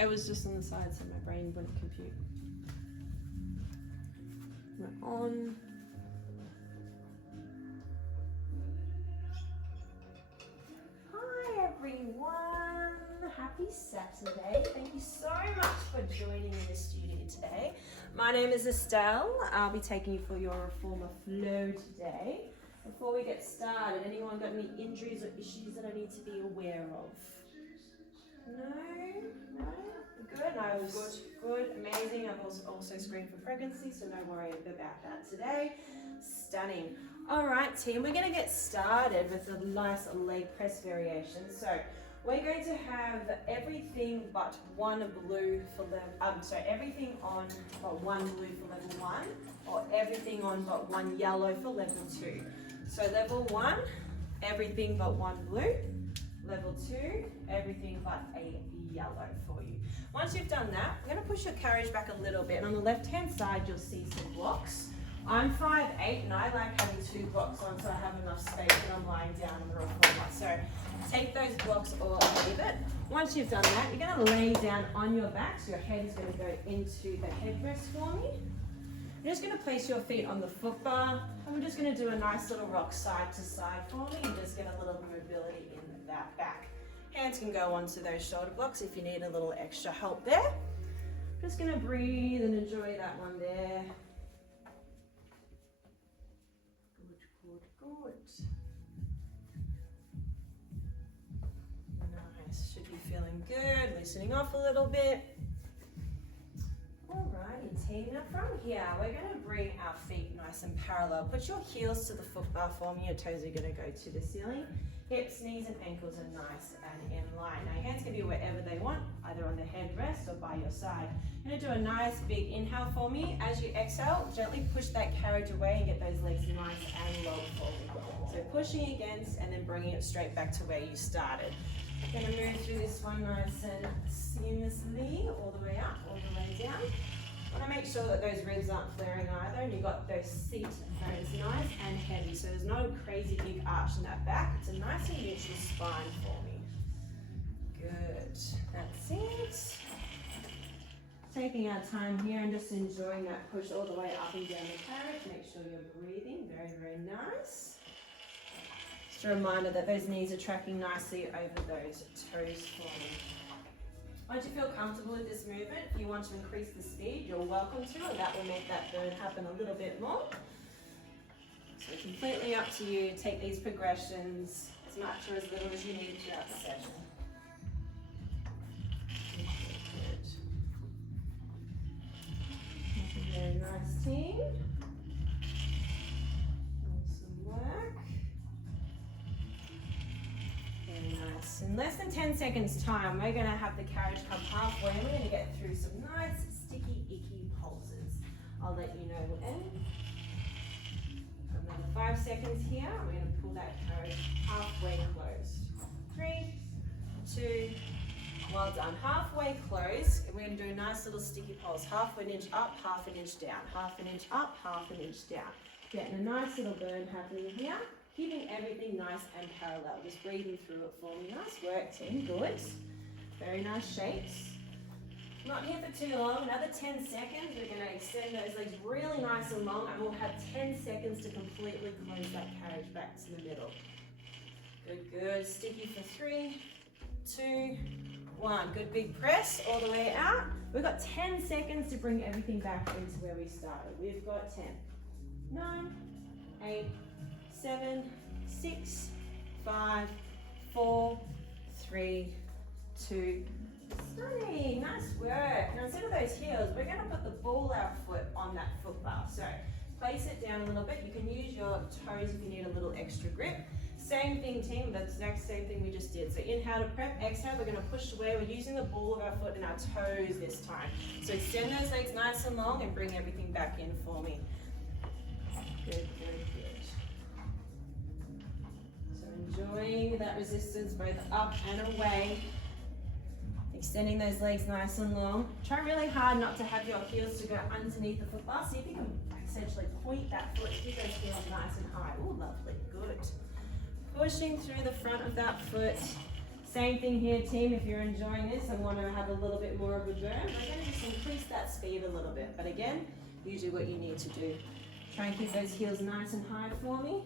It was just on the side so my brain wouldn't compute. We're on. Hi everyone, happy Saturday. Thank you so much for joining in the studio today. My name is Estelle. I'll be taking you for your Reformer Flow today. Before we get started, anyone got any injuries or issues that I need to be aware of? No? Good, no, good, amazing. I've also screened for pregnancy, so no worry about that today. Stunning. All right, team, we're gonna get started with a nice leg press variation. So we're going to have everything but one blue for level, everything on but one blue for level 1, or everything on but one yellow for level 2. So level 1, everything but one blue. Level 2, everything but a yellow for you. Once you've done that, I'm going to push your carriage back a little bit, and on the left-hand side, you'll see some blocks. I'm 5'8", and I like having 2 blocks on so I have enough space when I'm lying down on the reformer. So take those blocks or leave it. Once you've done that, you're going to lay down on your back, so your head is going to go into the headrest for me. You're just going to place your feet on the foot bar, and we're just going to do a nice little rock side to side for me and just get a little mobility in that back. Hands can go onto those shoulder blocks if you need a little extra help there. Just going to breathe and enjoy that one there. Good. Nice, should be feeling good, loosening off a little bit. Alrighty, team. Now from here, we're going to bring our feet nice and parallel. Put your heels to the foot bar for me. Your toes are going to go to the ceiling. Hips, knees, and ankles are nice and in line. Now, your hands can be wherever they want, either on the headrest or by your side. You're going to do a nice big inhale for me. As you exhale, gently push that carriage away and get those legs nice and low for me. So pushing against and then bringing it straight back to where you started. Going to move through this one nice and seamlessly, all the way up, all the way down. Want to make sure that those ribs aren't flaring either, and you've got those seat bones nice and heavy, so there's no crazy big arch in that back. It's a nice and neutral spine for me. Good. That's it. Taking our time here and just enjoying that push all the way up and down the carriage. Make sure you're breathing. Very, very nice. Just a reminder that those knees are tracking nicely over those toes for me. Once you feel comfortable with this movement, if you want to increase the speed, you're welcome to, and that will make that burn happen a little bit more. So completely up to you. Take these progressions as much or as little as you need throughout the session. Good. Very nice, team. Awesome work. Very nice. In less than 10 seconds time, we're going to have the carriage come halfway and we're going to get through some nice, sticky, icky pulses. I'll let you know when. Another 5 seconds here. We're going to pull that carriage halfway closed. 3, 2, well done. Halfway closed, and we're going to do a nice little sticky pulse. Half an inch up, half an inch down. Half an inch up, half an inch down. Getting a nice little burn happening here. Keeping everything nice and parallel. Just breathing through it for me. Nice work, team. Good. Very nice shapes. Not here for too long. Another 10 seconds. We're going to extend those legs really nice and long, and we'll have 10 seconds to completely close that carriage back to the middle. Good, good. Sticky for 3, 2, 1. Good big press all the way out. We've got 10 seconds to bring everything back into where we started. We've got 10, 9, 8, 7, 6, 5, 4, 3, 2. Stunning, nice work. Now instead of those heels, we're going to put the ball out foot on that foot bar. So place it down a little bit. You can use your toes if you need a little extra grip. Same thing, team, the exact same thing we just did. So inhale to prep, exhale, we're going to push away. We're using the ball of our foot and our toes this time. So extend those legs nice and long and bring everything back in for me. Good, good, good. So enjoying that resistance both up and away. Extending those legs nice and long. Try really hard not to have your heels to go underneath the foot bar. See if you can essentially point that foot, keep those heels nice and high. Oh, lovely, good. Pushing through the front of that foot, Same thing here, team. If you're enjoying this and want to have a little bit more of a burn, we're going to just increase that speed a little bit. But again, you do what you need to do. Try and keep those heels nice and high for me.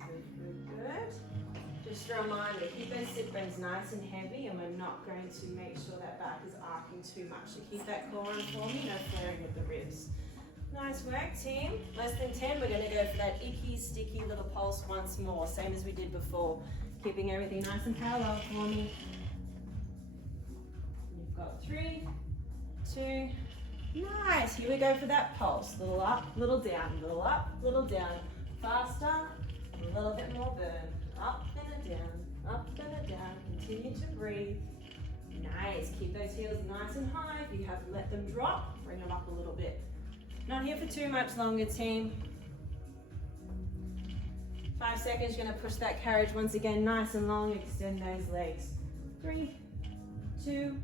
Good, good, good. Just a reminder, keep those sit bones nice and heavy, and we're not going to make sure that back is arcing too much. So keep that core on for me, no flaring with the ribs. Nice work, team. Less than 10, we're going to go for that icky, sticky little pulse once more, same as we did before. Keeping everything nice and parallel for me. You've got 3, 2, nice. Here we go for that pulse. Little up, little down, little up, little down. Faster, a little bit more burn. Up and a down, up and a down. Continue to breathe. Nice. Keep those heels nice and high. If you have let them drop, bring them up a little bit. Not here for too much longer, team. 5 seconds, you're gonna push that carriage once again, nice and long, extend those legs. 3, 2,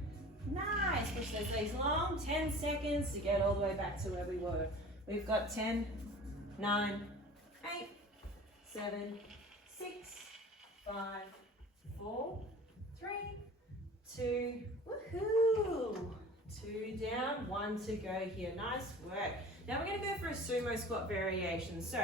nice, push those legs long, 10 seconds to get all the way back to where we were. We've got 10, 9, 8, 7, 6, 5, 4, 3, 2, woohoo! 2 down, 1 to go here, nice work. Now we're going to go for a sumo squat variation. So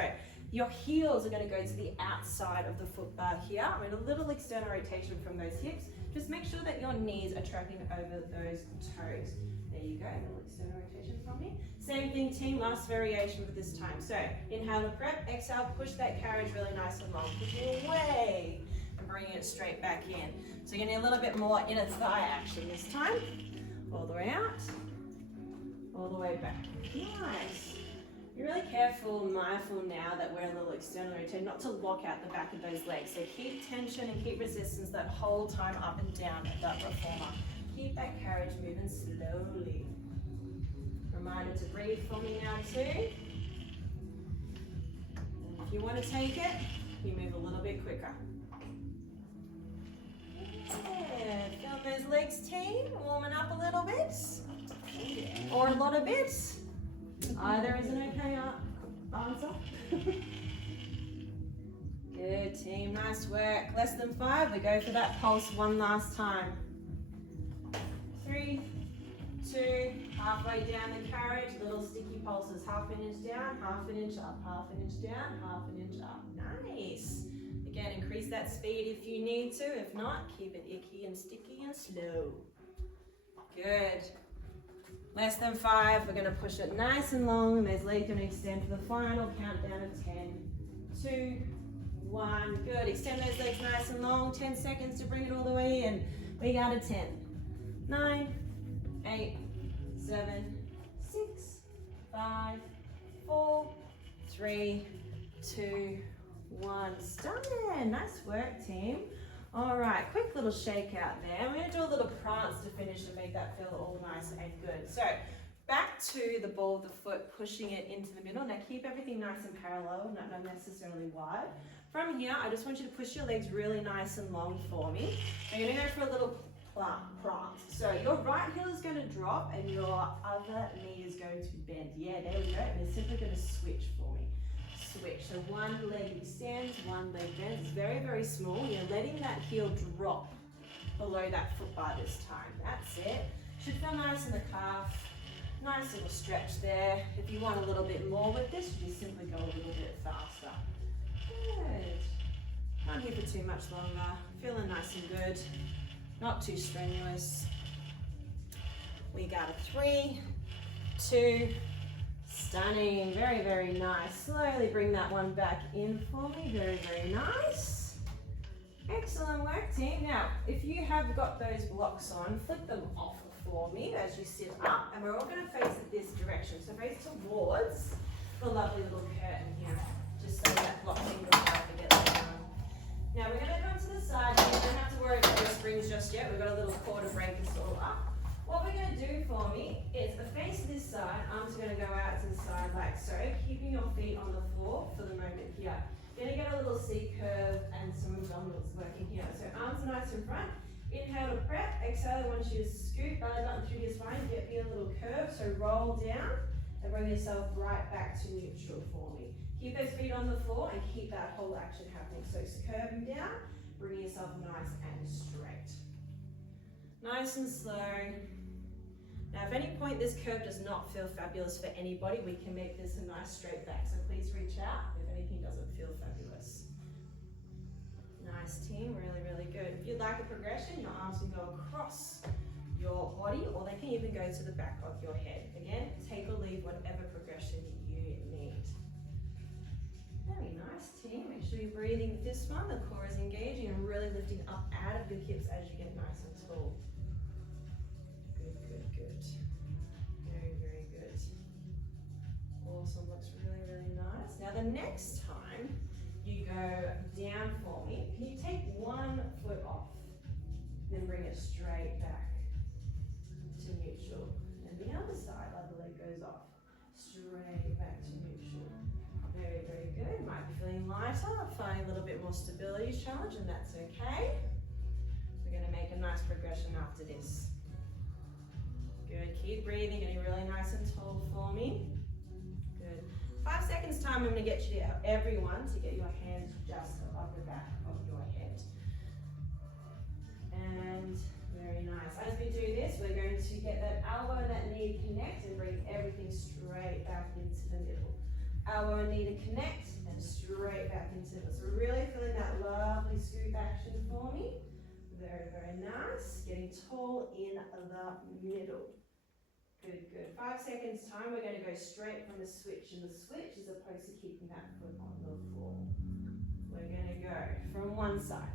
your heels are going to go to the outside of the foot bar here. I'm in a little external rotation from those hips. Just make sure that your knees are tracking over those toes. There you go, a little external rotation from me. Same thing, team, last variation for this time. So inhale to prep, exhale, push that carriage really nice and long. Pushing away and bringing it straight back in. So you're going to need a little bit more inner thigh action this time. All the way out, all the way back. Nice. Be really careful and mindful now that we're a little external rotation, not to lock out the back of those legs. So keep tension and keep resistance that whole time up and down at that reformer. Keep that carriage moving slowly. Reminder to breathe for me now too. And if you want to take it, you move a little bit quicker. Yeah, feel those legs, team, warming up a little bit, or a lot of bit. Either is an okay answer. Good, team, nice work. Less than 5, we go for that pulse one last time. 3, 2, halfway down the carriage, little sticky pulses, half an inch down, half an inch up, half an inch down, half an inch up. Nice. Again, increase that speed if you need to. If not, keep it icky and sticky and slow. Good. Less than 5, we're going to push it nice and long, and those legs are going to extend for the final countdown of 10, 2, 1. Good. Extend those legs nice and long. 10 seconds to bring it all the way in. We got a 10, 9, 8, 7, 6, 5, 4, 3, 2, 1. Stunning. Nice work, team. All right, quick little shake out there. I'm going to do a little prance to finish and make that feel all nice and good. So back to the ball of the foot, pushing it into the middle. Now keep everything nice and parallel, not unnecessarily wide. From here, I just want you to push your legs really nice and long for me. I'm going to go for a little prance. So your right heel is going to drop and your other knee is going to bend. Yeah, there we go. And it's simply going to switch for me. Switch. So one leg extends, one leg bends. It's very, very small. You're letting that heel drop below that foot bar this time. That's it. Should feel nice in the calf. Nice little stretch there. If you want a little bit more with this, you just simply go a little bit faster. Good. Not here for too much longer. Feeling nice and good. Not too strenuous. We got a 3, 2, stunning, very, very nice. Slowly bring that one back in for me. Very, very nice. Excellent work, team. Now, if you have got those blocks on, flip them off for me as you sit up, and we're all going to face it this direction. So face towards the lovely little curtain here, just so that block thing doesn't forget that down. Now we're going to come to the side here. You don't have to worry about those springs just yet. We've got a little cord to break this all up. What we're going to do for me is a face this side, arms are going to go out to the side like so, keeping your feet on the floor for the moment here. You're going to get a little C curve and some abdominals working here. So arms are nice in front. Inhale to prep. Exhale, I want you to scoot belly button through your spine, get me a little curve. So roll down and bring yourself right back to neutral for me. Keep those feet on the floor and keep that whole action happening. So it's curving down, bringing yourself nice and straight. Nice and slow. Now, if any point this curve does not feel fabulous for anybody, we can make this a nice straight back. So please reach out if anything doesn't feel fabulous. Nice team, really, really good. If you'd like a progression, your arms can go across your body, or they can even go to the back of your head. Again, take or leave whatever progression you need. Very nice team. Make sure you're breathing with this one. The core is engaging and really lifting up out of your hips as you get nice and tall. Good, good, good. Very, very good. Awesome, looks really, really nice. Now the next time you go down for me, can you take one foot off, then bring it straight back to neutral. And the other side, other leg goes off, straight back to neutral. Very, very good. Might be feeling lighter, find a little bit more stability challenge, and that's okay. We're going to make a nice progression after this. Good, keep breathing, getting really nice and tall for me. Good. 5 seconds time, I'm going to get you to everyone to get your hands just above the back of your head. And very nice. As we do this, we're going to get that elbow and that knee to connect and bring everything straight back into the middle. Elbow and knee to connect and straight back into the middle. So we're really feeling that lovely scoop action for me. Very, very nice. Getting tall in the middle. Good, good. 5 seconds time, we're going to go straight from the switch and the switch as opposed to keeping that foot on the floor. We're going to go from one side,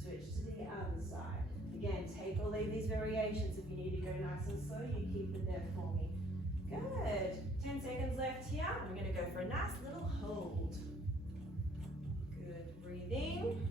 switch to the other side. Again, take or leave these variations. If you need to go nice and slow, you keep it there for me. Good. 10 seconds left here. We're going to go for a nice little hold. Good. Breathing.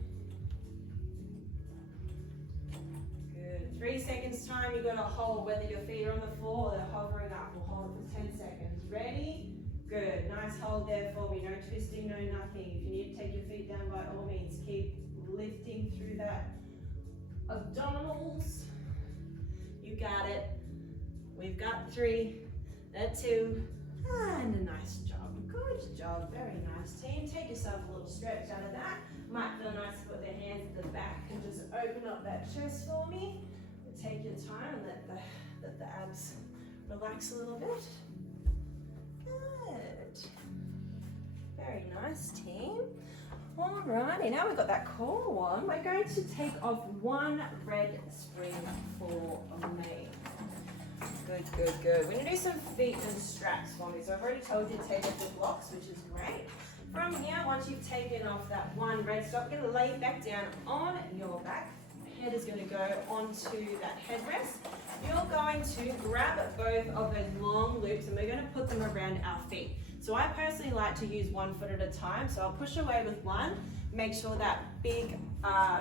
Good. 3 seconds time, you've got to hold whether your feet are on the floor or they're hovering up. We'll hold it for 10 seconds. Ready? Good. Nice hold there for me. No twisting, no nothing. If you need to take your feet down, by all means, keep lifting through that abdominals. You got it. We've got 3, a 2, and a nice job. Good job. Very nice team. Take yourself a little stretch out of that. Might feel nice to put their hands at the back and just open up that chest for me. Take your time and let the abs relax a little bit. Good. Very nice team. Alrighty, now we've got that core one. We're going to take off one red spring for me. Good, good, good. We're going to do some feet and straps for me. So I've already told you to take off the blocks, which is great. From here, once you've taken off that one red strap, we're going to lay it back down on your back. Head is going to go onto that headrest. You're going to grab both of those long loops and we're going to put them around our feet. So I personally like to use one foot at a time. So I'll push away with one, make sure that big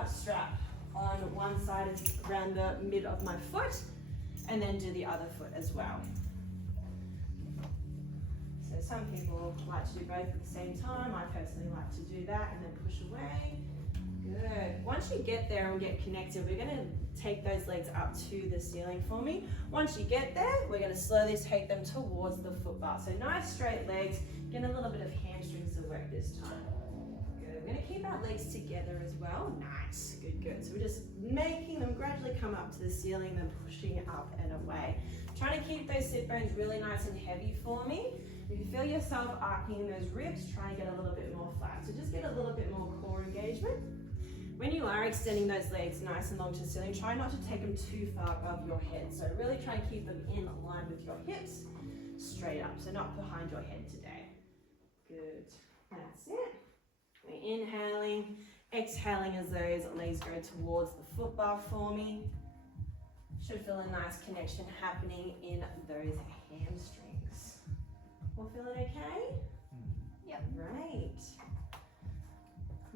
strap on one side is around the mid of my foot, and then do the other foot as well. So some people like to do both at the same time. I personally like to do that and then push away. Good. Once you get there and get connected, we're going to take those legs up to the ceiling for me. Once you get there, we're going to slowly take them towards the foot bar. So nice straight legs, getting a little bit of hamstrings to work this time. Good. We're going to keep our legs together as well. Nice. Good, good. So we're just making them gradually come up to the ceiling, then pushing up and away. Trying to keep those sit bones really nice and heavy for me. If you feel yourself arcing those ribs, try and get a little bit more flat. So just get a little bit more core engagement. When you are extending those legs nice and long to the ceiling, try not to take them too far above your head. So really try and keep them in line with your hips, straight up, so not behind your head today. Good, that's it. We're inhaling, exhaling as those legs go towards the foot bar for me. Should feel a nice connection happening in those hamstrings. All feeling okay? Yep. Great.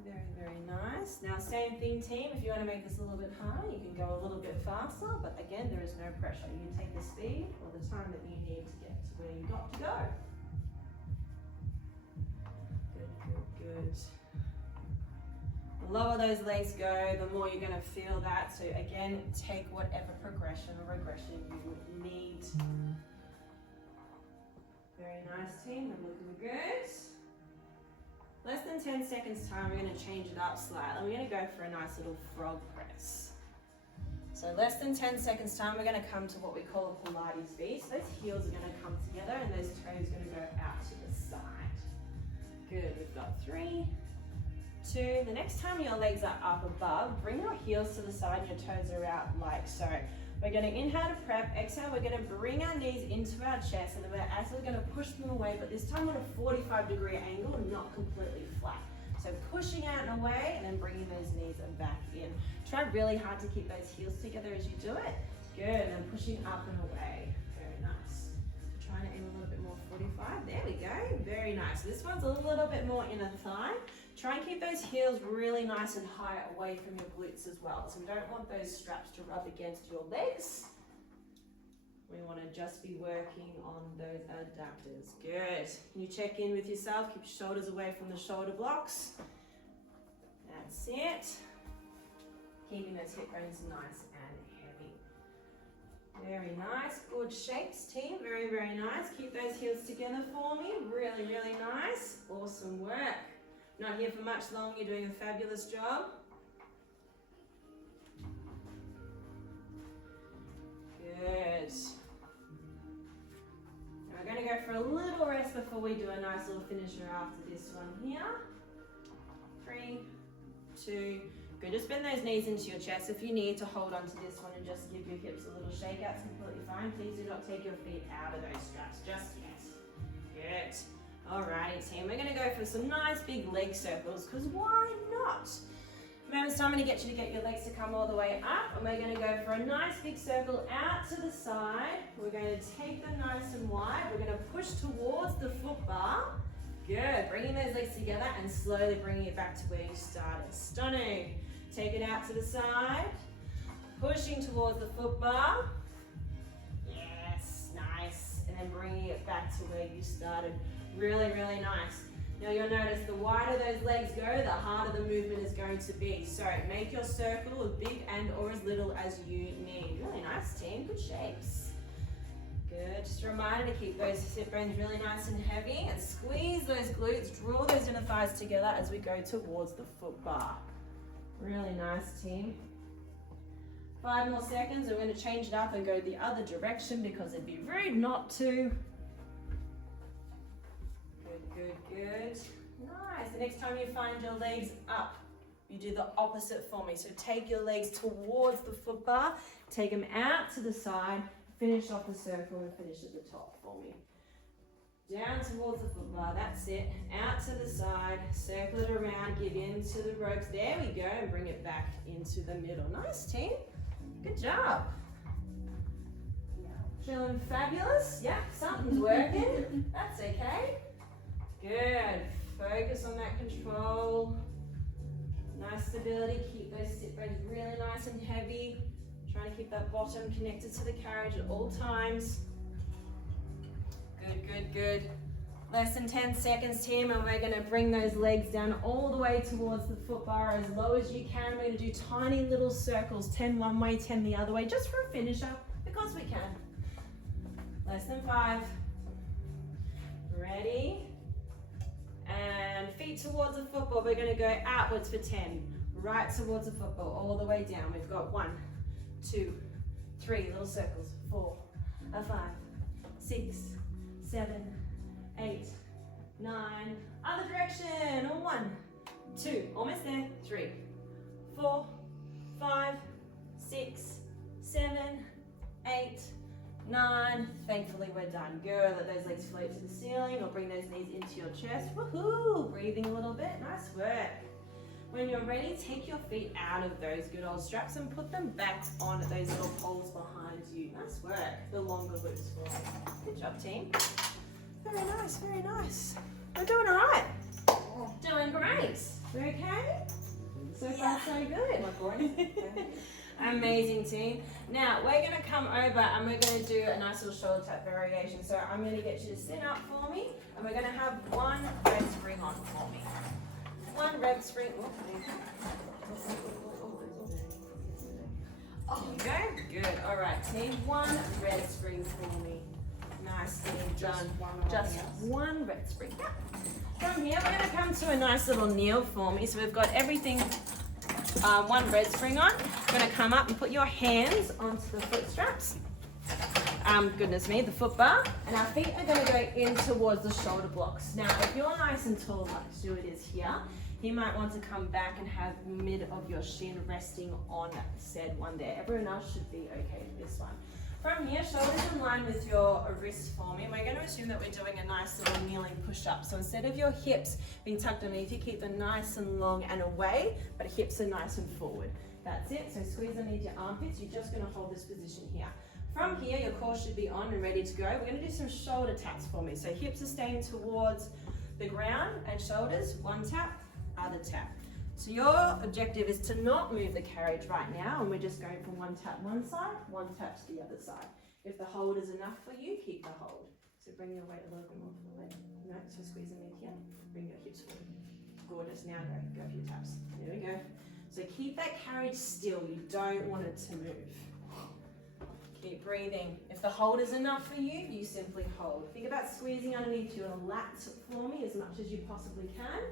Very, very nice. Now same thing team, if you want to make this a little bit harder, you can go a little bit faster, but again, there is no pressure. You can take the speed or the time that you need to get to where you got to go. Good, good, good. The lower those legs go, the more you're going to feel that. So again, take whatever progression or regression you need. Very nice team, we're looking good. Less than 10 seconds time, we're gonna change it up slightly. We're gonna go for a nice little frog press. So less than 10 seconds time, we're gonna come to what we call a Pilates V. So those heels are gonna come together and those toes are gonna go out to the side. Good, we've got 3, 2. The next time your legs are up above, bring your heels to the side and your toes are out like so. We're going to inhale to prep, exhale, we're going to bring our knees into our chest and then we're actually going to push them away, but this time on a 45-degree angle, not completely flat. So pushing out and away and then bringing those knees back in. Try really hard to keep those heels together as you do it. Good, and then pushing up and away. Very nice. Trying to aim a little bit more 45. There we go. Very nice. This one's a little bit more inner thigh. Try and keep those heels really nice and high away from your glutes as well. So we don't want those straps to rub against your legs. We want to just be working on those adductors. Good. Can you check in with yourself? Keep your shoulders away from the shoulder blocks. That's it. Keeping those hip bones nice and heavy. Very nice. Good shapes, team. Very, very nice. Keep those heels together for me. Really, really nice. Awesome work. Not here for much long, you're doing a fabulous job. Good. Now we're going to go for a little rest before we do a nice little finisher after this one here. 3, 2, good. Just bend those knees into your chest. If you need to hold on to this one and just give your hips a little shake out, it's completely fine. Please do not take your feet out of those straps just yet. Good. Alrighty team, we're going to go for some nice big leg circles because why not? Remember, so I'm going to get you to get your legs to come all the way up and we're going to go for a nice big circle out to the side. We're going to take them nice and wide. We're going to push towards the foot bar. Good, bringing those legs together and slowly bringing it back to where you started. Stunning. Take it out to the side. Pushing towards the foot bar. Yes, nice. And then bringing it back to where you started. Really, really nice. Now you'll notice the wider those legs go, the harder the movement is going to be. So make your circle as big and or as little as you need. Really nice team, good shapes. Good, just a reminder to keep those hip bones really nice and heavy and squeeze those glutes, draw those inner thighs together as we go towards the foot bar. Really nice team. 5 more seconds, we're going to change it up and go the other direction because it'd be rude not to. Good, good. Nice. The next time you find your legs up, you do the opposite for me. So take your legs towards the foot bar, take them out to the side, finish off the circle and finish at the top for me. Down towards the foot bar, that's it. Out to the side, circle it around, give in to the ropes. There we go, and bring it back into the middle. Nice team. Good job. Feeling fabulous? Yeah, something's working. That's okay. Good. Focus on that control. Nice stability. Keep those sit bones really nice and heavy. Trying to keep that bottom connected to the carriage at all times. Good, good, good. Less than 10 seconds, team, and we're going to bring those legs down all the way towards the foot bar as low as you can. We're going to do tiny little circles, 10 one way, 10 the other way, just for a finisher, because we can. Less than 5. Ready? And feet towards the football. We're going to go outwards for 10. Right towards the football, all the way down. We've got 1, 2, 3 little circles. 4, 5, 6, 7, 8, 9. Other direction. 1, 2, almost there. 3, 4, 5, 6, 7, 8, 9. Thankfully we're done. Good. Let those legs float to the ceiling or bring those knees into your chest. Woohoo! Breathing a little bit. Nice work. When you're ready, take your feet out of those good old straps and put them back on those little poles behind you. Nice work. The longer loops for you. Good job, team. Very nice, very nice. We're doing all right. Doing great. We okay? So far, so good. Amazing, team. Now, we're going to come over and we're going to do a nice little shoulder tap variation. So I'm going to get you to sit up for me and we're going to have 1 red spring on for me. 1 red spring. There you go. Good. All right, team. 1 red spring for me. Nicely done. Just one red spring. From here, we're going to come to a nice little kneel for me. So we've got everything, one red spring on. You're going to come up and put your hands onto the foot straps. Goodness me, the foot bar. And our feet are going to go in towards the shoulder blocks. Now, if you're nice and tall like Stuart is here, you might want to come back and have mid of your shin resting on said one there. Everyone else should be okay with this one. From here, shoulders in line with your wrists for me. We're going to assume that we're doing a nice little kneeling push-up. So instead of your hips being tucked underneath, you keep them nice and long and away, but hips are nice and forward. That's it. So squeeze underneath your armpits. You're just going to hold this position here. From here, your core should be on and ready to go. We're going to do some shoulder taps for me. So hips are staying towards the ground and shoulders. One tap, other tap. So your objective is to not move the carriage right now, and we're just going from one tap one side, one tap to the other side. If the hold is enough for you, keep the hold. So bring your weight a little bit more forward. No, so squeeze underneath here. Bring your hips forward. Gorgeous. Now go for your taps. There we go. So keep that carriage still. You don't want it to move. Keep breathing. If the hold is enough for you, you simply hold. Think about squeezing underneath your lats for me as much as you possibly can,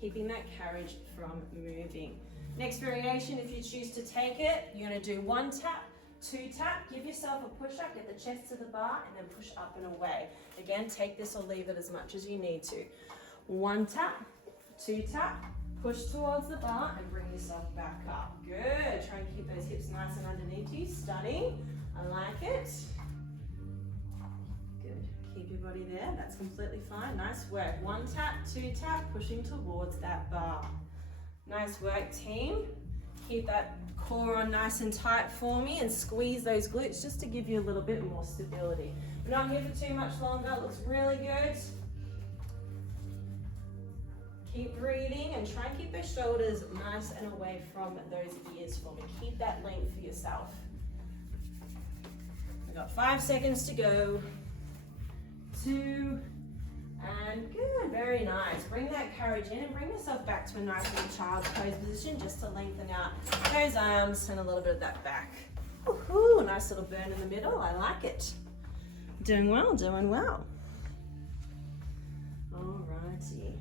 keeping that carriage from moving. Next variation, if you choose to take it, you're going to do one tap, two tap, give yourself a push up, get the chest to the bar, and then push up and away. Again, take this or leave it as much as you need to. One tap, two tap, push towards the bar, and bring yourself back up. Good. Try and keep those hips nice and underneath you. Stunning. I like it. Good. Keep your body there. That's completely fine. Nice work. One tap, two tap, pushing towards that bar. Nice work, team. Keep that core on nice and tight for me and squeeze those glutes just to give you a little bit more stability. We're not here for too much longer. It looks really good. Keep breathing and try and keep those shoulders nice and away from those ears for me. Keep that length for yourself. We've got 5 seconds to go. 2, and good, very nice. Bring that carriage in and bring yourself back to a nice little child's pose position just to lengthen out those arms and a little bit of that back. Woohoo, nice little burn in the middle, I like it. Doing well, doing well. Alrighty.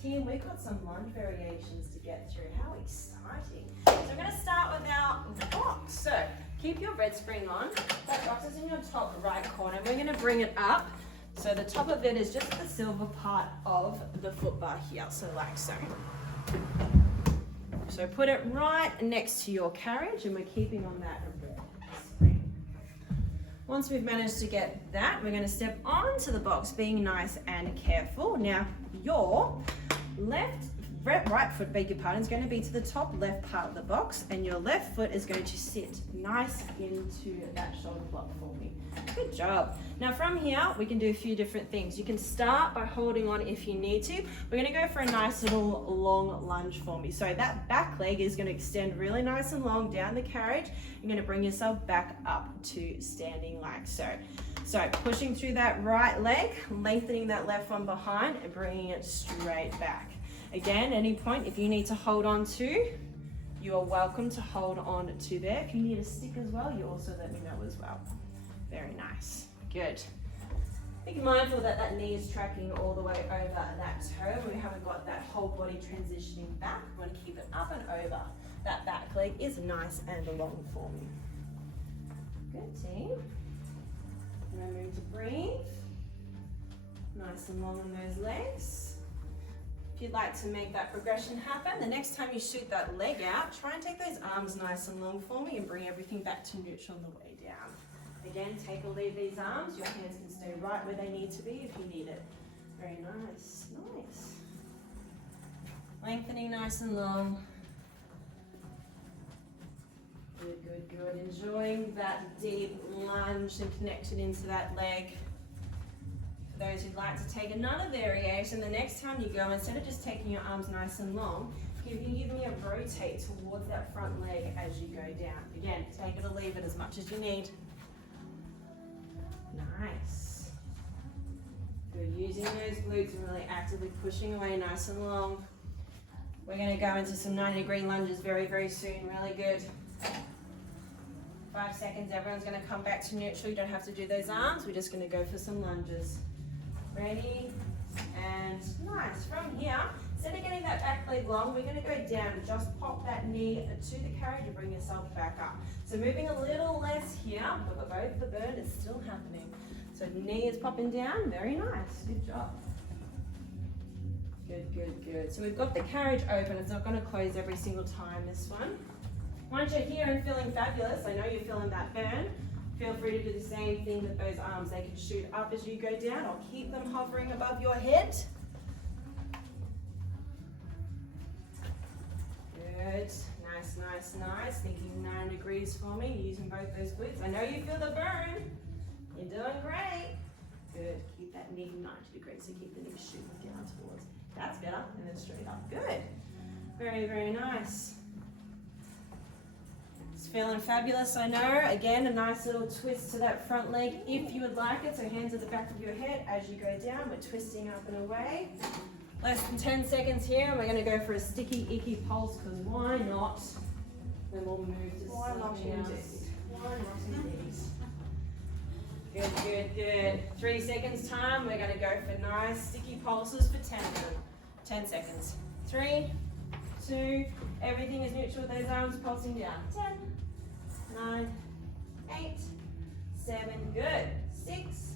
Team, we've got some lunge variations to get through. How exciting. So we're going to start with our box. So keep your red spring on. That box is in your top right corner. We're going to bring it up. So the top of it is just the silver part of the foot bar here. So like so. So put it right next to your carriage and we're keeping on that red spring. Once we've managed to get that, we're going to step onto the box being nice and careful. Now your right foot, beg your pardon, is going to be to the top left part of the box and your left foot is going to sit nice into that shoulder block for me. Good job. Now from here, we can do a few different things. You can start by holding on if you need to. We're going to go for a nice little long lunge for me. So that back leg is going to extend really nice and long down the carriage. You're going to bring yourself back up to standing like so. So pushing through that right leg, lengthening that left one behind and bringing it straight back. Again, at any point, if you need to hold on to, you are welcome to hold on to there. If you need a stick as well, you also let me know as well. Very nice. Good. Be mindful that that knee is tracking all the way over that toe. We haven't got that whole body transitioning back. We want to keep it up and over. That back leg is nice and long for me. Good, team. Remember to breathe. Nice and long in those legs. If you'd like to make that progression happen, the next time you shoot that leg out, try and take those arms nice and long for me and bring everything back to neutral on the way down. Again, take or leave these arms. Your hands can stay right where they need to be if you need it. Very nice, nice. Lengthening nice and long. Good, good, good. Enjoying that deep lunge and connection into that leg. For those who'd like to take another variation, the next time you go, instead of just taking your arms nice and long, you can give me a rotate towards that front leg as you go down. Again, take it or leave it as much as you need. Nice. You're using those glutes and really actively pushing away nice and long. We're going to go into some 90-degree lunges very, very soon. Really good. 5 seconds, everyone's gonna come back to neutral. You don't have to do those arms. We're just gonna go for some lunges. Ready, and nice. From here, instead of getting that back leg long, we're gonna go down and just pop that knee to the carriage and bring yourself back up. So moving a little less here, but both the burn is still happening. So knee is popping down, very nice, good job. Good, good, good. So we've got the carriage open, it's not gonna close every single time, this one. Once you're here and feeling fabulous, I know you're feeling that burn, feel free to do the same thing with those arms. They can shoot up as you go down or keep them hovering above your head. Good, nice, nice, nice. Thinking 9 degrees for me, using both those glutes. I know you feel the burn. You're doing great. Good, keep that knee 90 degrees, so keep the knee shooting down towards. That's better, and then straight up. Good, very, very nice. It's feeling fabulous, I know. Again, a nice little twist to that front leg if you would like it. So hands at the back of your head as you go down. We're twisting up and away. Less than 10 seconds here, and we're going to go for a sticky, icky pulse, because why not? Then we'll move to something else. Why not indeed? Good, good, good. 3 seconds time, we're going to go for nice sticky pulses for 10 seconds. 3, 2, everything is neutral with those arms pulsing down. 10, 9, 8, 7, good. 6,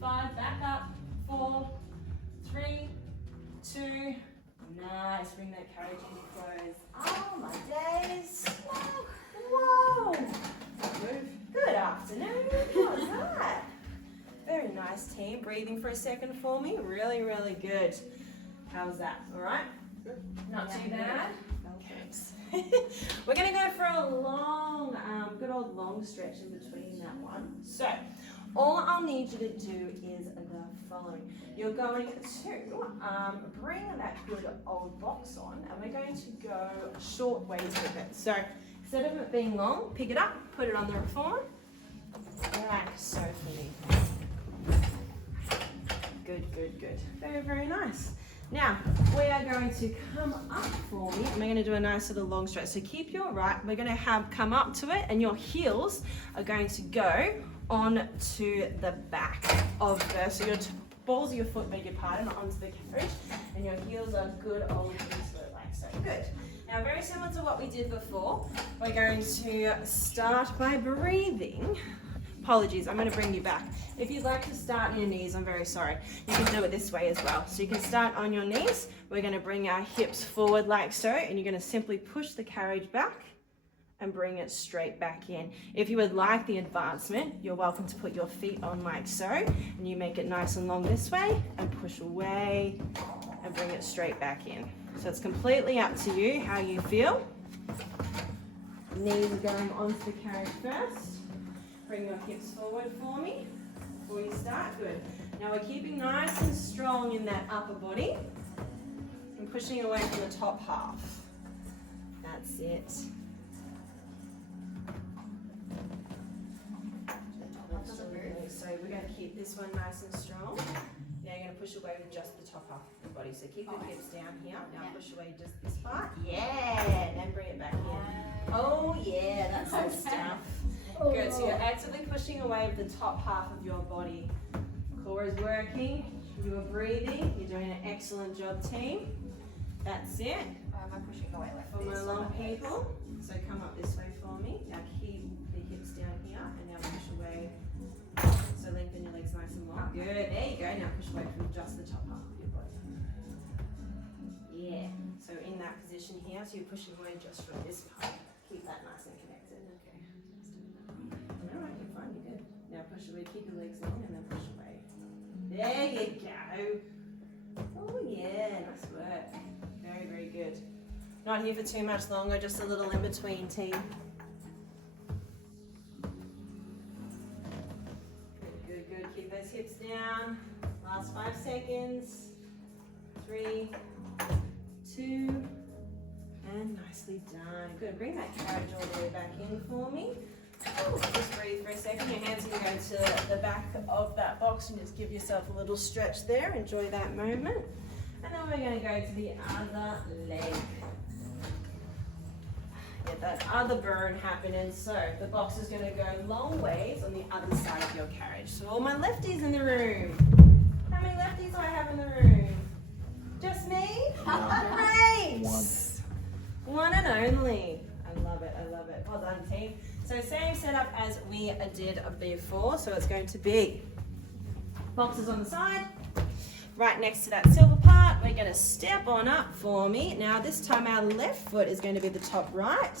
5, back up. 4, 3, 2, nice. Bring that carriage in close. Oh my days. Whoa. Good afternoon. How was that? Very nice, team. Breathing for a second for me. Really, really good. How was that? All right? Not too bad. Okay. We're going to go for a long, good old long stretch in between that one. So, all I'll need you to do is the following. You're going to bring that good old box on, and we're going to go short ways with it. So, instead of it being long, pick it up, put it on the reform, like so for me. Good, good, good. Very, very nice. Now, we are going to come up for me, and we're going to do a nice little long stretch. So keep your right, we're going to come up to it, and your heels are going to go on to the back of the, so your balls of your foot, beg your pardon, onto the carriage, and your heels are good old like so. Good. Now, very similar to what we did before, we're going to start by breathing. Apologies, I'm going to bring you back. If you'd like to start on your knees, I'm very sorry. You can do it this way as well. So you can start on your knees. We're going to bring our hips forward like so, and you're going to simply push the carriage back and bring it straight back in. If you would like the advancement, you're welcome to put your feet on like so, and you make it nice and long this way, and push away, and bring it straight back in. So it's completely up to you how you feel. Knees are going onto the carriage first. Bring your hips forward for me before you start. Good. Now we're keeping nice and strong in that upper body and pushing away from the top half. That's it. So we're going to keep this one nice and strong. Now you're going to push away with just the top half of the body. So keep your hips down here. Now push away just this part. Yeah. Then bring it back in. Oh yeah, that's the stuff. Good, so you're actively pushing away with the top half of your body. Core is working, you are breathing, you're doing an excellent job, team. That's it. I'm pushing away like for this. my long people. So come up this way for me. Now keep the hips down here and now push away. So lengthen your legs nice and long. Good, there you go. Now push away from just the top half of your body. Yeah, so in that position here, so you're pushing away just from this part. Keep that nice and connected. Okay. Alright, you're fine, you're good. Now push away, keep your legs long and then push away. There you go. Oh yeah, nice work. Very, very good. Not here for too much longer, just a little in between, team. Good, good, good. Keep those hips down. Last 5 seconds. 3, 2, and nicely done. Good. Bring that carriage all the way back in for me. Just breathe for a second. Your hands can go to the back of that box and just give yourself a little stretch there. Enjoy that moment. And then we're going to go to the other leg. get that other burn happening. So the box is going to go long ways on the other side of your carriage. So all my lefties in the room. How many lefties do I have in the room? Just me? Great! One and only. I love it, I love it. Well done, team. So same setup as we did before. So it's going to be boxes on the side, right next to that silver part. We're going to step on up for me. Now this time our left foot is going to be the top right,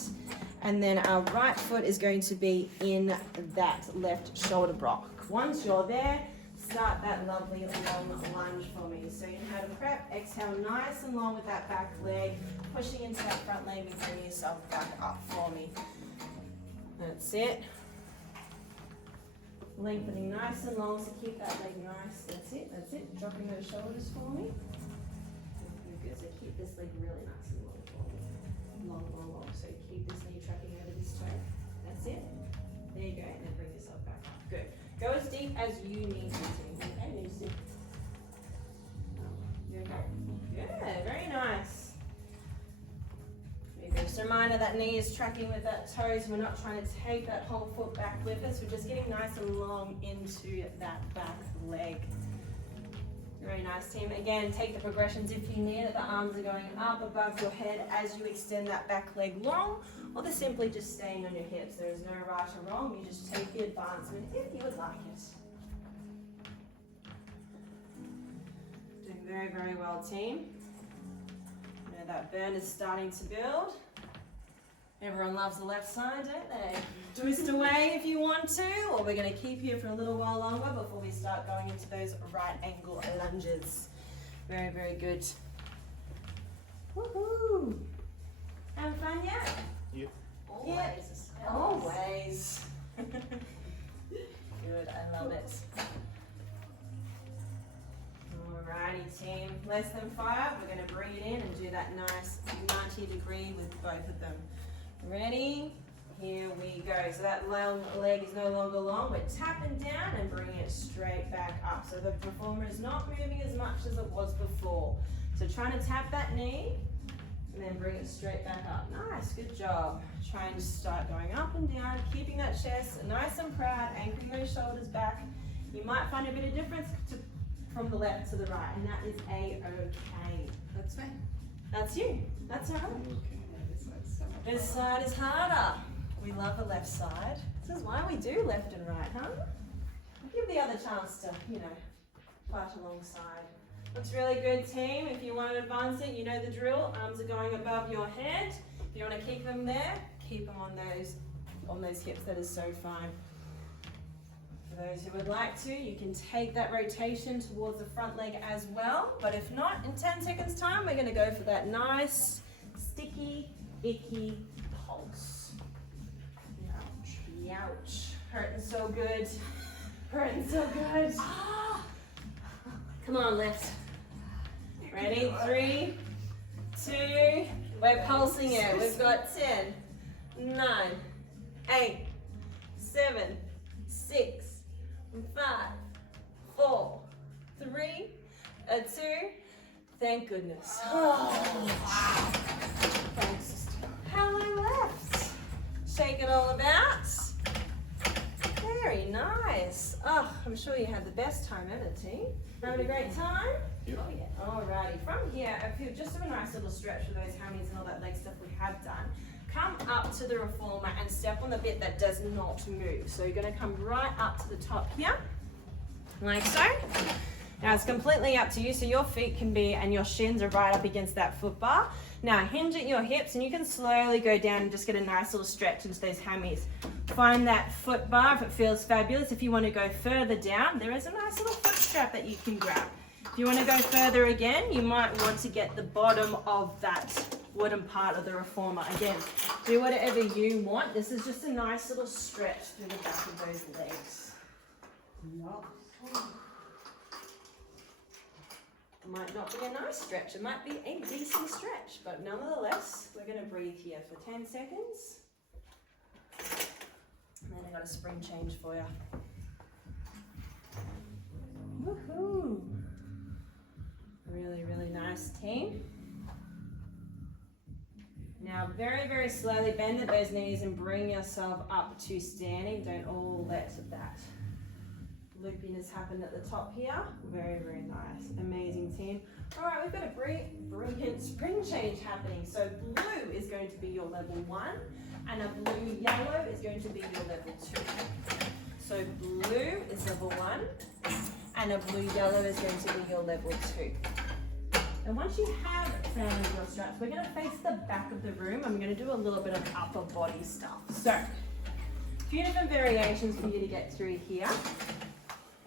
and then our right foot is going to be in that left shoulder block. Once you're there, start that lovely long lunge for me. So inhale to prep, exhale nice and long with that back leg, pushing into that front leg and bringing yourself back up for me. That's it. Lengthening nice and long, so keep that leg nice. That's it, that's it. Dropping those shoulders for me. Good, so keep this leg really nice and long for me. Long, long, long. So keep this knee tracking over this toe. That's it. There you go, and then bring yourself back up. Good. Go as deep as you need to. Okay, Lucy. You okay? Good, very nice. Just a reminder that knee is tracking with that toes. We're not trying to take that whole foot back with us. We're just getting nice and long into that back leg. Very nice, team. Again, take the progressions if you need it. The arms are going up above your head as you extend that back leg long, or they're simply just staying on your hips. There is no right or wrong. You just take the advancement if you would like it. Doing very, very well, team. That burn is starting to build. Everyone loves the left side, don't they? Twist away if you want to, or we're going to keep here for a little while longer before we start going into those right angle lunges. Very, very good. Woohoo! Having fun yet? Yep. Always. Always. Good, I love it. Alrighty, team. Less than 5. We're going to bring it in and do that nice 90-degree with both of them. Ready? Here we go. So that long leg is no longer long. We're tapping down and bringing it straight back up. So the performer is not moving as much as it was before. So trying to tap that knee and then bring it straight back up. Nice, good job. Trying to start going up and down, keeping that chest nice and proud, anchoring those shoulders back. You might find a bit of difference from the left to the right, and that is a-okay. That's fine. That's you. That's all right. This side is harder. We love the left side. This is why we do left and right, huh? Give the other chance to, fight alongside. Looks really good, team. If you want to advance it, you know the drill. Arms are going above your head. If you want to keep them there, keep them on those hips. That is so fine. For those who would like to, you can take that rotation towards the front leg as well. But if not, in 10 seconds time, we're going to go for that nice, sticky, icky pulse. Ouch. Ouch. Hurting so good. Hurting so good. Come on, lift. Ready? 3, 2, we're pulsing it. We've got 10, 9, 8, 7, 6, 5, 4, 3, 2. Thank goodness. Thanks. Hello, left. Shake it all about. Very nice. Oh, I'm sure you had the best time ever, team. Having a great time? Yep. Oh yeah. Alrighty. From here, I feel just a nice little stretch for those hammies and all that leg stuff we have done. Come up to the reformer and step on the bit that does not move. So you're going to come right up to the top here, like so. Now it's completely up to you, so your feet can be, and your shins are right up against that foot bar. Now hinge at your hips and you can slowly go down and just get a nice little stretch into those hammies. Find that foot bar if it feels fabulous. If you want to go further down, there is a nice little foot strap that you can grab. If you want to go further again, you might want to get the bottom of that wooden part of the reformer. Again, do whatever you want. This is just a nice little stretch through the back of those legs. It might not be a nice stretch, it might be a decent stretch, but nonetheless, we're going to breathe here for 10 seconds. And then I got a spring change for you. Woohoo! Really, really nice, team. Now, very, very slowly bend at those knees and bring yourself up to standing. Don't all let that loopiness happen at the top here. Very, very nice. Amazing, team. All right, we've got a brilliant spring change happening. So blue is going to be your level 1, and a blue yellow is going to be your level 2. So blue is level 1, and a blue yellow is going to be your level 2. And once you have found your straps, we're going to face the back of the room. I'm going to do a little bit of upper body stuff. So, a few different variations for you to get through here.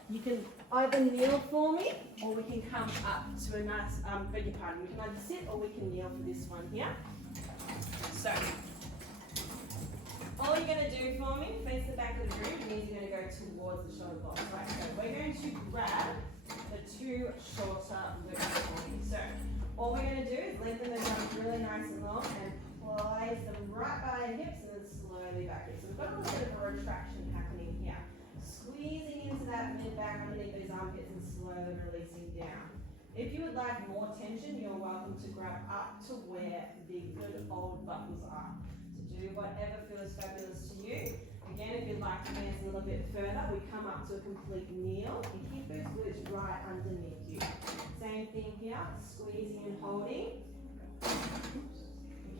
You can either kneel for me, or we can come up to a nice, beg your pardon, we can either sit or we can kneel for this one here. So, all you're going to do for me, face the back of the room, your knees are going to go towards the shoulder blocks. Right, so we're going to grab the 2 shorter loops for me. So, all we're going to do is lengthen the arms really nice and long and place them right by our hips and then slowly back here. So we've got a little bit of a retraction happening here. Squeezing into that mid-back underneath those armpits and slowly releasing down. If you would like more tension, you're welcome to grab up to where the good old buckles are. So do whatever feels fabulous to you. Again, if you'd like to dance a little bit further, we come up to a complete kneel and keep those glutes right underneath you. Same thing here, squeezing and holding.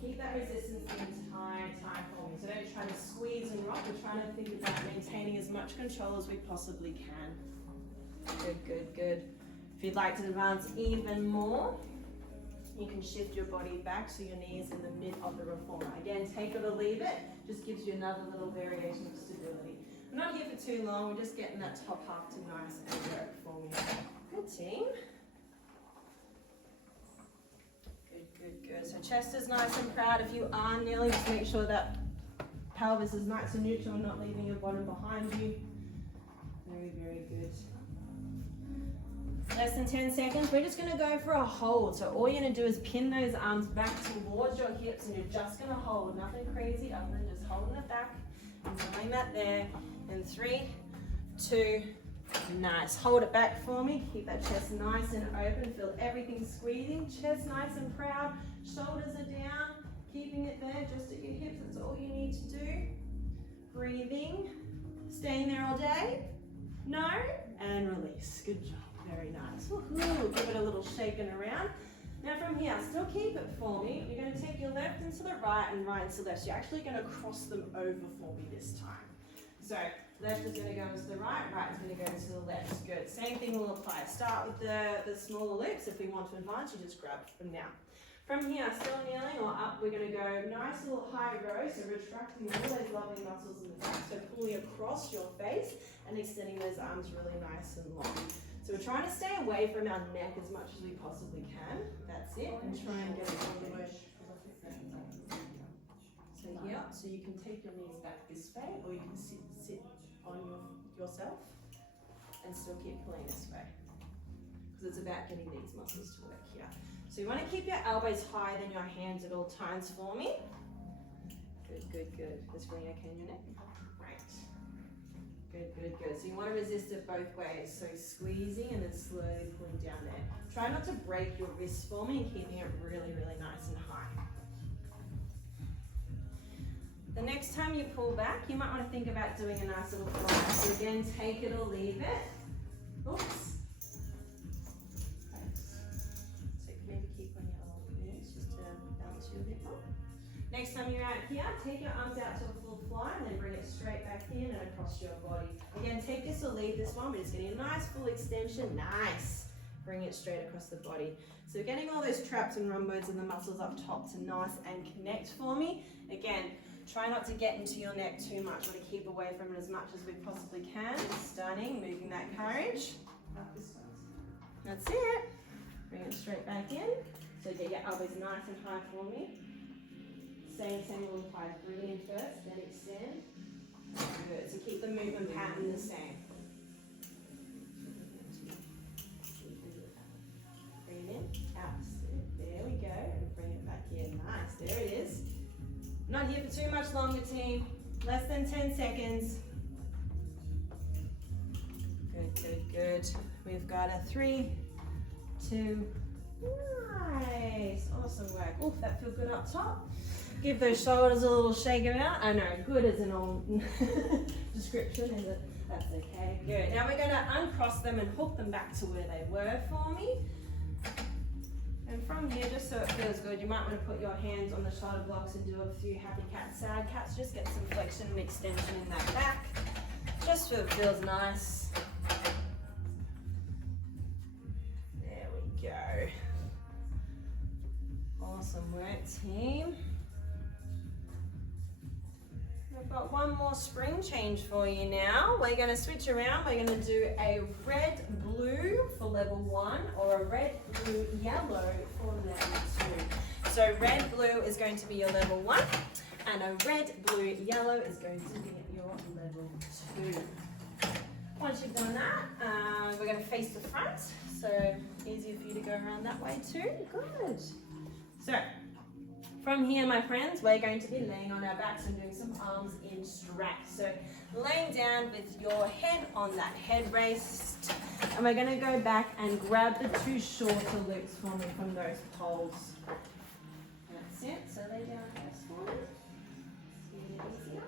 Keep that resistance the entire time for me. So don't try to squeeze and rock. We're trying to think about maintaining as much control as we possibly can. Good, good, good. If you'd like to advance even more, you can shift your body back so your knee is in the mid of the reformer. Again, take it or leave it. Just gives you another little variation of stability. I'm not here for too long. We're just getting that top half to nice and work for me. Good, team. Good, good. So chest is nice and proud. If you are kneeling, just make sure that pelvis is nice and neutral and not leaving your bottom behind you. Very, very good. Less than 10 seconds. We're just going to go for a hold. So all you're going to do is pin those arms back towards your hips and you're just going to hold. Nothing crazy other than just holding it back and doing that there. And 3, 2, nice. Hold it back for me. Keep that chest nice and open. Feel everything squeezing. Chest nice and proud. Shoulders are down. Keeping it there just at your hips. That's all you need to do. Breathing. Staying there all day. No. And release. Good job. Very nice. Woohoo. Give it a little shaking around. Now from here, still keep it for me. You're going to take your left into the right and right into the left. So you're actually going to cross them over for me this time. So left is going to go into the right, right is going to go into the left. Good. Same thing will apply. Start with the smaller loops. If we want to advance, you just grab from now. From here, still kneeling or up, we're going to go nice little high row. So retracting all those lovely muscles in the back. So pulling across your face and extending those arms really nice and long. So we're trying to stay away from our neck as much as we possibly can. That's it. And try and get it all the way. So here, so you can take your knees back this way, or you can sit on yourself and still keep pulling this way. Because it's about getting these muscles to work here. So you want to keep your elbows higher than your hands at all times for me. Good, good, good. Is feeling okay in your neck? Great. Good, good, good. So you want to resist it both ways. So squeezing and then slowly pulling down there. Try not to break your wrists for me and keeping it really, really nice and high. The next time you pull back, you might want to think about doing a nice little fly. So again, take it or leave it. Oops. Thanks. So you can maybe keep on your knees just to balance you a bit more. Next time you're out here, take your arms out to a full fly and then bring it straight back in and across your body. Again, take this or leave this one, but it's getting a nice full extension. Nice. Bring it straight across the body. So getting all those traps and rhomboids and the muscles up top to nice and connect for me. Again, try not to get into your neck too much. Want to keep away from it as much as we possibly can. Stunning. Moving that courage. That's it. Bring it straight back in. So get your elbows nice and high for me. Same will apply. Bring it in first, then extend. Good. So keep the movement pattern the same. Bring it in. Out. There we go. And bring it back in. Nice. There it is. Not here for too much longer, team. Less than 10 seconds. Good, good, good. We've got a 3, 2, Nice, awesome work. Oof, that feels good up top. Give those shoulders a little shake about. I know, good is an old description, is it? That's okay. Good. Now we're going to uncross them and hook them back to where they were for me. And from here, just so it feels good, you might want to put your hands on the shoulder blocks and do a few happy cat, sad cats. Just get some flexion and extension in that back. Just so it feels nice. There we go. Awesome work, team. We've got one more spring change for you now. We're going to switch around. We're going to do a red blue for level 1 or a red blue yellow for level 2. So red blue is going to be your level 1 and a red blue yellow is going to be your level 2. Once you've done that, we're going to face the front. So easier for you to go around that way too. Good. So from here, my friends, we're going to be laying on our backs and doing some arms in stretch. So laying down with your head on that headrest. And we're going to go back and grab the 2 shorter loops for me from those poles. That's it. So lay down first for me. It's a bit easier.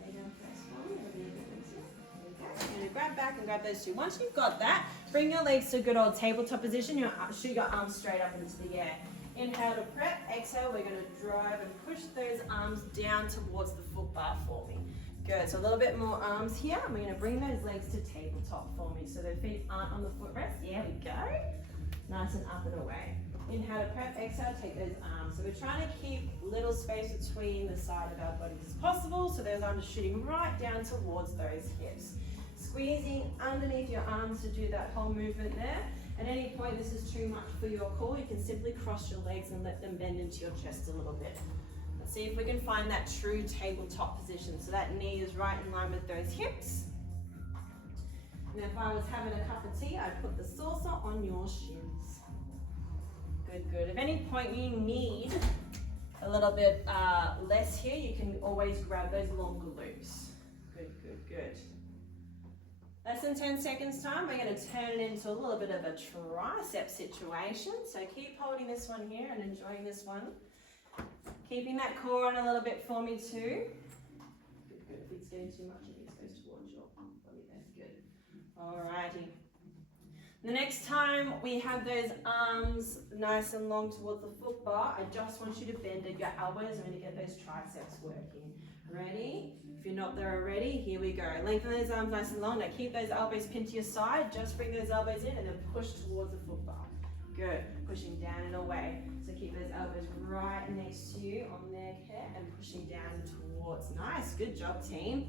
Lay down first for me. It'll be a bit easier. There we go. You're going to grab back and grab those 2. Once you've got that, bring your legs to a good old tabletop position. Shoot your arms straight up into the air. Inhale to prep, exhale, we're going to drive and push those arms down towards the foot bar for me. Good, so a little bit more arms here, and we're going to bring those legs to tabletop for me. So the feet aren't on the footrest, there we go. Nice and up and away. Inhale to prep, exhale, take those arms. So we're trying to keep little space between the side of our bodies as possible, so those arms are shooting right down towards those hips. Squeezing underneath your arms to do that whole movement there. At any point this is too much for your core, you can simply cross your legs and let them bend into your chest a little bit. Let's see if we can find that true tabletop position. So that knee is right in line with those hips. And if I was having a cup of tea, I'd put the saucer on your shins. Good, good. At any point you need a little bit less here, you can always grab those longer loops. Good, good, good. Less than 10 seconds time, we're going to turn it into a little bit of a tricep situation. So keep holding this one here and enjoying this one. Keeping that core on a little bit for me too. Good, good. If it's getting too much, it goes towards your body there. Good. Alrighty. The next time we have those arms nice and long towards the foot bar, I just want you to bend at your elbows. I'm going to get those triceps working. Ready? If you're not there already, here we go. Lengthen those arms nice and long. Now keep those elbows pinned to your side. Just bring those elbows in and then push towards the foot bar. Good. Pushing down and away. So keep those elbows right next to you on their care and pushing down towards. Nice. Good job, team.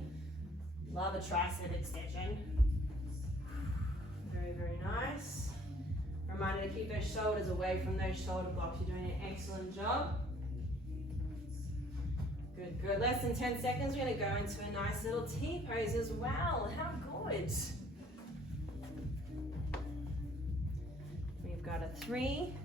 Love a tricep extension. Very, very nice. Reminder to keep those shoulders away from those shoulder blocks. You're doing an excellent job. Good, good. Less than 10 seconds, we're going to go into a nice little T pose as well. How good. We've got a 3,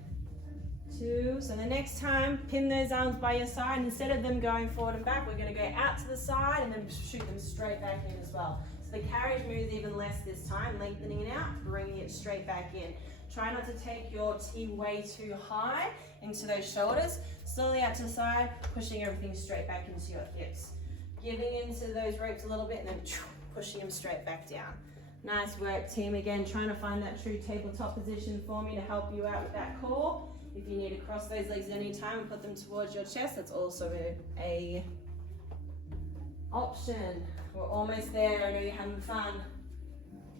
2. So the next time, pin those arms by your side. Instead of them going forward and back, we're going to go out to the side and then shoot them straight back in as well. So the carriage moves even less this time, lengthening it out, bringing it straight back in. Try not to take your T way too high into those shoulders. Slowly out to the side, pushing everything straight back into your hips. Giving into those ropes a little bit and then pushing them straight back down. Nice work, team. Again, trying to find that true tabletop position for me to help you out with that core. If you need to cross those legs at any time and put them towards your chest, that's also a option. We're almost there. I know you're having fun.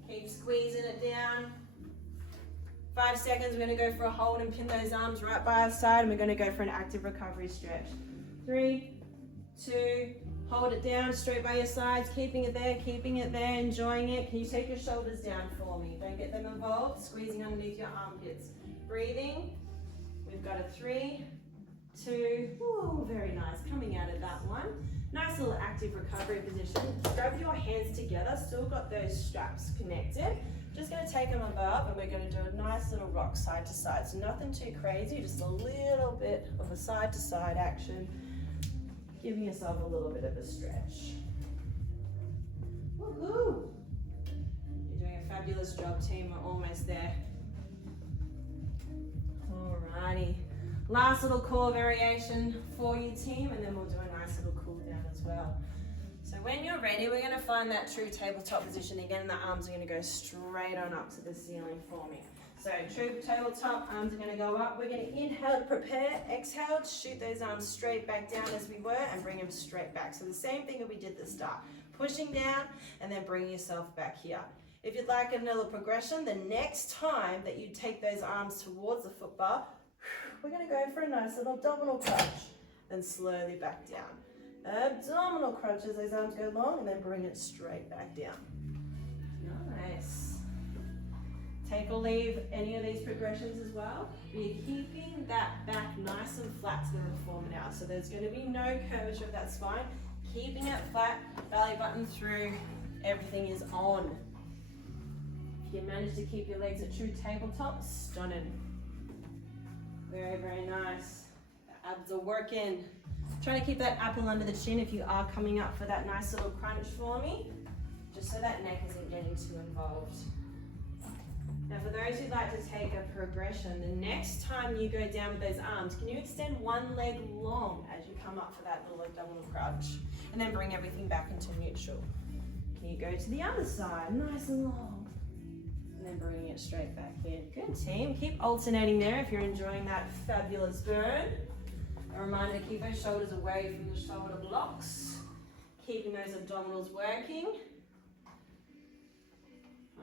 Keep squeezing it down. 5 seconds, we're going to go for a hold and pin those arms right by our side, and we're going to go for an active recovery stretch. 3, 2, hold it down, straight by your sides, keeping it there, enjoying it. Can you take your shoulders down for me? Don't get them involved, squeezing underneath your armpits. Breathing, we've got a 3, 2, ooh, very nice, coming out of that one. Nice little active recovery position. Grab your hands together, still got those straps connected. Just going to take them above and we're going to do a nice little rock side to side. So nothing too crazy, just a little bit of a side to side action. Giving yourself a little bit of a stretch. Woohoo! You're doing a fabulous job, team. We're almost there. Last little core variation for you, team, and then we'll do a nice little cool down as well. So when you're ready, we're going to find that true tabletop position again, and the arms are going to go straight on up to the ceiling for me. So true tabletop, arms are going to go up. We're going to inhale to prepare, exhale to shoot those arms straight back down as we were and bring them straight back. So the same thing that we did at the start, pushing down and then bring yourself back here. If you'd like another progression, the next time that you take those arms towards the foot bar, we're going to go for a nice little abdominal crunch, then slowly back down. Abdominal crunch as those arms go long and then bring it straight back down. Nice. Take or leave any of these progressions as well. You're keeping that back nice and flat to the reformer now. So there's going to be no curvature of that spine. Keeping it flat, belly button through, everything is on. If you manage to keep your legs at true tabletop, stunning. Very, very nice. The abs are working. Try to keep that apple under the chin if you are coming up for that nice little crunch for me, just so that neck isn't getting too involved. Now for those who'd like to take a progression, the next time you go down with those arms, can you extend one leg long as you come up for that little abdominal crunch? And then bring everything back into neutral. Can you go to the other side, nice and long? And then bringing it straight back in. Good team, keep alternating there if you're enjoying that fabulous burn. A reminder to keep those shoulders away from the shoulder blocks. Keeping those abdominals working.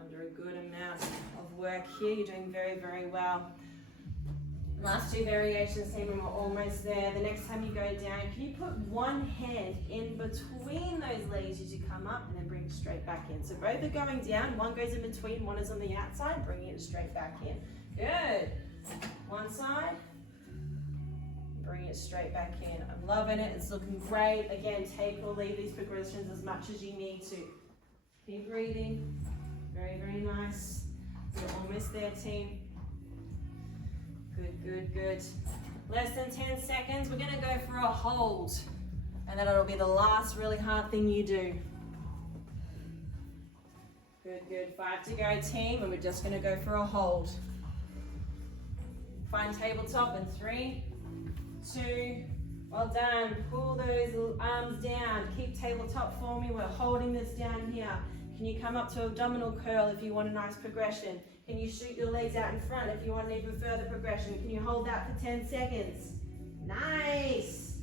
Under a good amount of work here, you're doing very, very well. Last two variations, team, and we're almost there. The next time you go down, can you put one hand in between those legs as you come up and then bring it straight back in? So both are going down, one goes in between, one is on the outside, bringing it straight back in. Good. One side, bring it straight back in. I'm loving it, it's looking great. Again, take or leave these progressions as much as you need to. Keep breathing. Very, very nice. You're almost there, team. Good, good, good. Less than 10 seconds. We're going to go for a hold. And then it'll be the last really hard thing you do. Good, good. 5 to go, team. And we're just going to go for a hold. Find tabletop in 3, 2, well done. Pull those arms down. Keep tabletop for me. We're holding this down here. Can you come up to abdominal curl if you want a nice progression? Can you shoot your legs out in front if you want an even further progression? Can you hold that for 10 seconds? Nice.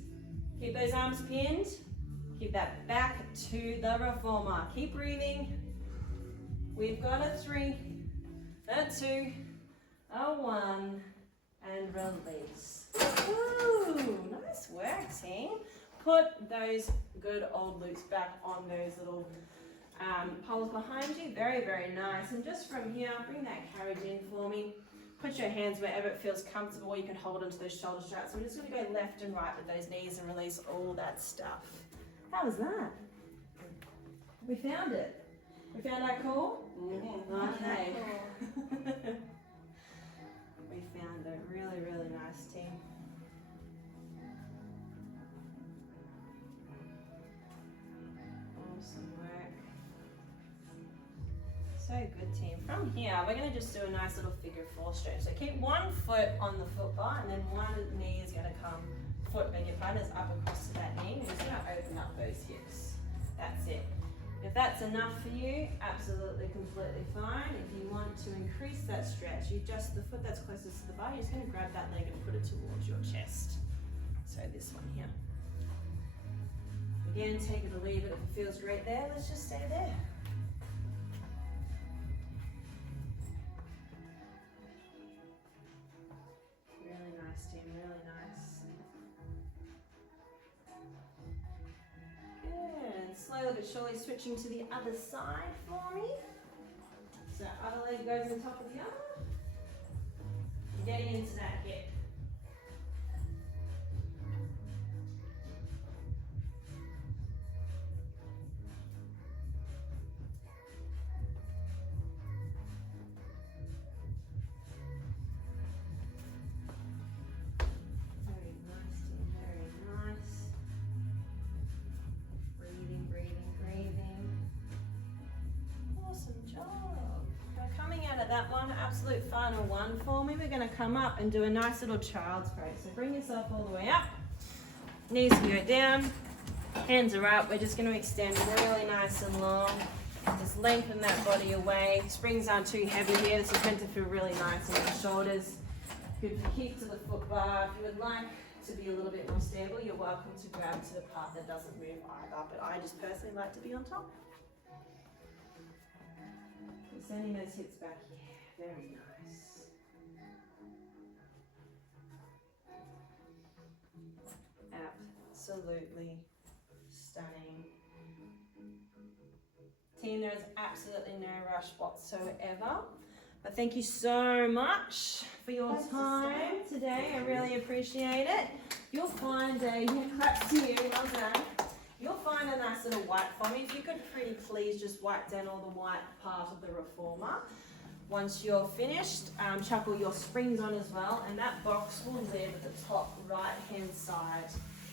Keep those arms pinned. Keep that back to the reformer. Keep breathing. We've got a 3, a 2, a 1, and release. Ooh, nice work, team. Put those good old glutes back on those little poles behind you. Very, very nice. And just from here, bring that carriage in for me. Put your hands wherever it feels comfortable. You can hold onto those shoulder straps. So we're just going to go left and right with those knees and release all that stuff. How was that? We found it. We found our core? Okay. We found a really, really nice team. Awesome work. So good, team. From here, we're going to just do a nice little figure 4 stretch. So keep one foot on the foot bar, and then one knee is going to come, beg your pardon, is up across to that knee. We're just going to open up those hips. That's it. If that's enough for you, absolutely, completely fine. If you want to increase that stretch, you just, the foot that's closest to the bar, you're just going to grab that leg and put it towards your chest. So this one here. Again, take it or leave it. If it feels great there, let's just stay there. Really nice, team, really nice. Good. Slowly but surely switching to the other side for me. So other leg goes on top of the other. Getting into that hip. like that one. Absolute final one for me. We're going to come up and do a nice little child's pose. So bring yourself all the way up. Knees can go down. Hands are up. We're just going to extend really nice and long. Just lengthen that body away. Springs aren't too heavy here. This is meant to feel really nice in your shoulders. Good for kick to the foot bar. If you would like to be a little bit more stable, you're welcome to grab to the part that doesn't move either. But I just personally like to be on top. Sending those hips back. Yeah, very nice. Absolutely stunning. Team, there is absolutely no rush whatsoever. But thank you so much for your time today. I really appreciate it. You'll find claps to you, well done. You'll find a nice little wipe for me. If you could pretty please just wipe down all the white part of the reformer. Once you're finished, chuck all your springs on as well, and that box will live at the top right-hand side,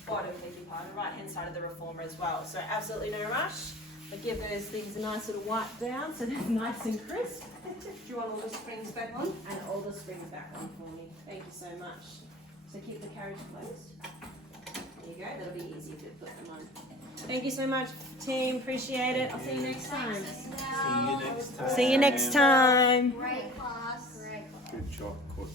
bottom, beg your pardon, right-hand side of the reformer as well. So absolutely no rush, but give those things a nice little wipe down so they're nice and crisp. Do you want all the springs back on? And all the springs back on for me. Thank you so much. So keep the carriage closed. There you go, that'll be easy to put them on. Thank you so much, team. Appreciate it. I'll see you next time. See you next time. See you next time. Great class. Great class. Good job, coach.